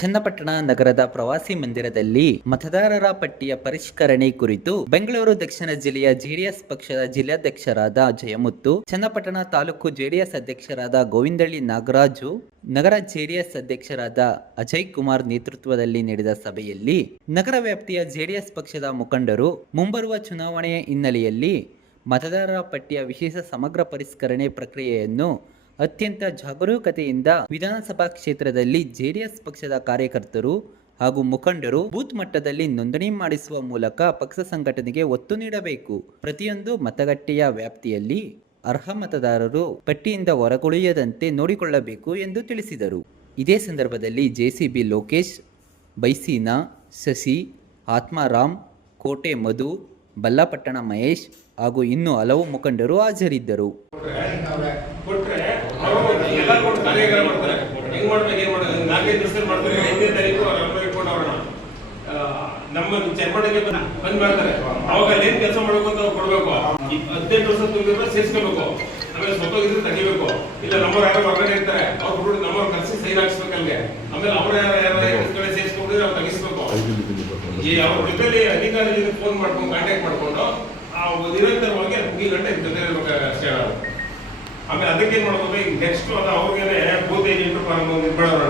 ಚನ್ನಪಟ್ಟಣ ನಗರದ ಪ್ರವಾಸಿ ಮಂದಿರದಲ್ಲಿ ಮತದಾರರ ಪಟ್ಟಿಯ ಪರಿಷ್ಕರಣೆ ಕುರಿತು ಬೆಂಗಳೂರು ದಕ್ಷಿಣ ಜಿಲ್ಲೆಯ ಜೆಡಿಎಸ್ ಪಕ್ಷದ ಜಿಲ್ಲಾಧ್ಯಕ್ಷರಾದ ಜಯಮುತ್ತು, ಚನ್ನಪಟ್ಟಣ ತಾಲೂಕು ಜೆಡಿಎಸ್ ಅಧ್ಯಕ್ಷರಾದ ಗೋವಿಂದಳ್ಳಿ ನಾಗರಾಜು, ನಗರ ಜೆಡಿಎಸ್ ಅಧ್ಯಕ್ಷರಾದ ಅಜಯ್ ಕುಮಾರ್ ನೇತೃತ್ವದಲ್ಲಿ ನಡೆದ ಸಭೆಯಲ್ಲಿ ನಗರ ವ್ಯಾಪ್ತಿಯ ಜೆಡಿಎಸ್ ಪಕ್ಷದ ಮುಖಂಡರು ಮುಂಬರುವ ಚುನಾವಣೆಯ ಹಿನ್ನೆಲೆಯಲ್ಲಿ ಮತದಾರರ ಪಟ್ಟಿಯ ವಿಶೇಷ ಸಮಗ್ರ ಪರಿಷ್ಕರಣೆ ಪ್ರಕ್ರಿಯೆಯನ್ನು ಅತ್ಯಂತ ಜಾಗರೂಕತೆಯಿಂದ ವಿಧಾನಸಭಾ ಕ್ಷೇತ್ರದಲ್ಲಿ ಜೆಡಿಎಸ್ ಪಕ್ಷದ ಕಾರ್ಯಕರ್ತರು ಹಾಗೂ ಮುಖಂಡರು ಬೂತ್ ಮಟ್ಟದಲ್ಲಿ ನೋಂದಣಿ ಮಾಡಿಸುವ ಮೂಲಕ ಪಕ್ಷ ಸಂಘಟನೆಗೆ ಒತ್ತು ನೀಡಬೇಕು. ಪ್ರತಿಯೊಂದು ಮತಗಟ್ಟೆಯ ವ್ಯಾಪ್ತಿಯಲ್ಲಿ ಅರ್ಹ ಮತದಾರರು ಪಟ್ಟಿಯಿಂದ ಹೊರಗುಳಿಯದಂತೆ ನೋಡಿಕೊಳ್ಳಬೇಕು ಎಂದು ತಿಳಿಸಿದರು. ಇದೇ ಸಂದರ್ಭದಲ್ಲಿ ಜೆಸಿಬಿ ಲೋಕೇಶ್, ಬೈಸೀನಾ ಶಶಿ, ಆತ್ಮಾರಾಮ್, ಕೋಟೆ ಮಧು, ಬಲ್ಲಪಟ್ಟಣ ಮಹೇಶ್ ಹಾಗೂ ಇನ್ನೂ ಹಲವು ಮುಖಂಡರು ಹಾಜರಿದ್ದರು. ನಮ್ಮ ಚರ್ಮಡಿಗೆ ಬಂದ್ ಮಾಡ್ತಾರೆ. ಅವಾಗ ಏನ್ ಕೆಲಸ ಮಾಡಬೇಕು ಅಂತ ಕೊಡ್ಬೇಕು. 18 ವರ್ಷ ತುಂಬಿದ್ರೆ ಸೇರಿಸ್ಕೋಬೇಕು. ಆಮೇಲೆ ಸ್ವತಃ ತೆಗಿಬೇಕು. ಇಲ್ಲ ನಮ್ಮವ್ರು ಯಾರು ಹೊರಗಡೆ ಇರ್ತಾರೆ, ಅವ್ರು ಬಿಟ್ಟು ನಮ್ಮವ್ರು ಕರ್ಸಿ ಸೈನ್ ಹಾಕ್ಸ್ಬೇಕು ಅಲ್ಲಿಗೆ. ಆಮೇಲೆ ಅವ್ರ ಯಾರು ಸೇರಿಸ್ಕೊಂಡ್ರೆ ಅವ್ರು ತೆಗಿಸ್ಬೇಕು. ಈ ಅವ್ರ ಜೊತೆಲಿ ಅಧಿಕಾರಿಗಳಿಗೆ ಫೋನ್ ಮಾಡ್ಕೊಂಡು ಕಾಂಟ್ಯಾಕ್ಟ್ ಮಾಡ್ಕೊಂಡು ನಿರಂತರವಾಗಿ 3 ಗಂಟೆ ಜೊತೆ ಇರ್ಬೇಕಾಗ ಅಷ್ಟೇ. ಆಮೇಲೆ ಅದಕ್ಕೆ ಏನ್ ಮಾಡ್ಬೇಕು, ಈಗ ನೆಕ್ಸ್ಟ್ ಅದು ಅವ್ರಿಗೇನೆ ಬೂತ್ ಏಜೆಂಟ್ ಮಾಡೋಣ.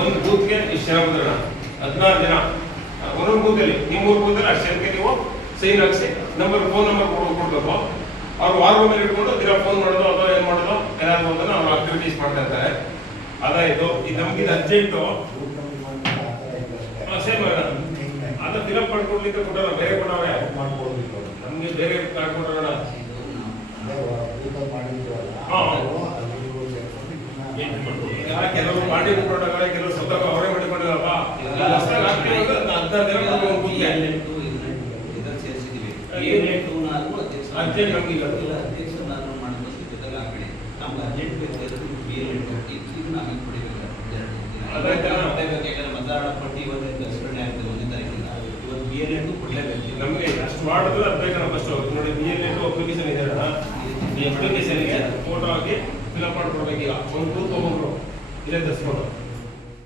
ಒಂದು ಬೂತ್ಗೆ ಇಷ್ಟು ಜನ ಬಂದ್ರಣ, 16 ಜನ ಒಂದೊಂದು ಬೂತಲ್ಲಿ, ನಿಮ್ಮ 3 ಬೂತಲ್ಲಿ ಅಷ್ಟು ಜನಕ್ಕೆ ನೀವು ಸೈನ್ ಹಾಕ್ಸಿ ಫೋನ್ ನಂಬರ್ ಕೊಡ್ಬೇಕು. ಅವ್ರು ವಾರ ಮೇಲೆ ಇಟ್ಕೊಂಡು ದಿನ ಫೋನ್ ಮಾಡೋದು ಅಥವಾ ಏನ್ ಮಾಡೋದು ಏನಾದ್ರು ಅದನ್ನ ಅವ್ರು ಆಕ್ಟಿವಿಟೀಸ್ ಮಾಡ್ತಾ ಇರ್ತಾರೆ. ಅದಾಯ್ತು. ಈಗ ನಮ್ಗೆ ಅರ್ಜೆಂಟು ಸೇಮ್ ಅದ ಫಿಲಪ್ ಮಾಡ್ಕೊಡ್ಲಿಕ್ಕೆ ಕೊಟ್ಟೋಣ, ಬೇರೆ ಕೊಟ್ಟವ್ರೆ ನಮ್ಗೆ ಬೇರೆ ಕಾರ್ಡ್ ಕೊಟ್ಟೋಣ. ಕೆಲವರು ಪಾರ್ಟಿ ಕೊಟ್ಟೋಣ, ಕೆಲವರು ಸ್ವತಃ ಅವರೇ ಮಾಡಿಕೊಂಡಪ್ಪ. 16 ಜನ ಅರ್ಜೆಂಟ್ ನಮ್ಗಿಲ್ಲ. ಮತದಾರರ ಪಟ್ಟಿ ನಮಗೆ ಅಷ್ಟು ಮಾಡಿದ್ರೆ ಅದಕ್ಕೆ ಫಸ್ಟ್ ನೋಡಿ BLA ಅಪ್ಲಿಕೇಶನ್ ಇದೆ. ಈ ಅಪ್ಲಿಕೇಶನ್ಗೆ ಫೋಟೋ ಹಾಕಿ ಫಿಲಪ್ ಮಾಡ್ಕೊಡ್ಬೇಕೀಗ. ಒಂದು ಬೂತ್ ಒಬ್ಬೊಬ್ರು ಇಲ್ಲೇ ತರಿಸ್ಕೊಂಡು